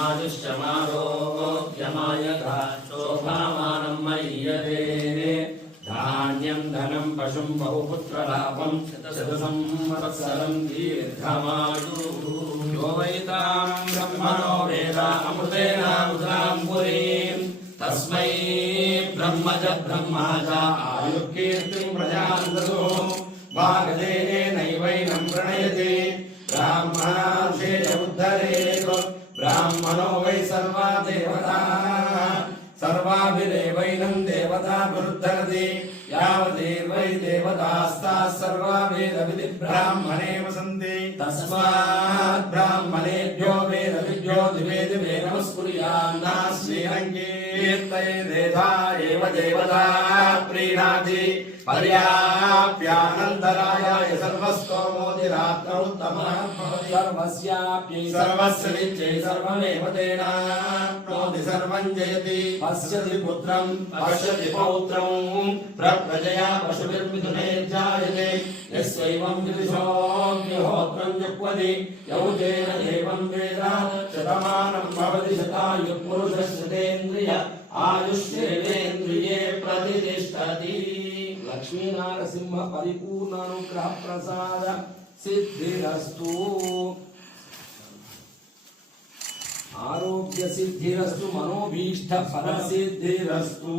आयुष्यमारोग्यमायथा शोभामानं मय्यते धान्यं धनं पशुं बहुपुत्रलाभं शतसंवत्सरं दीर्घमायुः यो वैतां ब्रह्मणो वेद अमृतेनामृतां पुरीं तस्मै ब्रह्मज ब्रह्मा च आयुर्कीर्तिं प्रजां ददुः भागदेनैवैनं प्रणयति ब्राह्मणांशेन उद्धरेत् ब्राह्मणो वै सर्वा देवताः सर्वाभिरेवैनं देवताभिरुद्धरति यावदेवै देवतास्ताः सर्वा वेदविधि ब्राह्मणे वसन्ति तस्मात् ब्राह्मणेभ्यो वेदविद्यो दिवे दिवे नमस्कुर्यान्नास्मीनं कीर्तयेदेधा एव देवता प्रीणाति पर्याप्यानन्तरायाय सर्वस्तोमोदिरात्रौ उत्तमः सर्वस्याप्यै सर्वस्य नित्यै सर्वमेव तेनाप्नोति सर्वं जयति पश्यति पुत्रं पश्यति पौत्रं प्रजया पशुभिर्मिथुने जायते यस्यैवं विदुषोऽग्निहोत्रं जुह्वति यौतेन देवं वेद शतमानं भवति शतायुः पुरुषस्य तेन्द्रिय आयुष्येवेन्द्रिये प्रतिष्ठति लक्ष्मी नारसिंह परिपूर्ण अनुग्रह प्रसाद सिद्धिरस्तु आरोग्य सिद्धिरस्तु मनोभीष्ट फल सिद्धिरस्तु।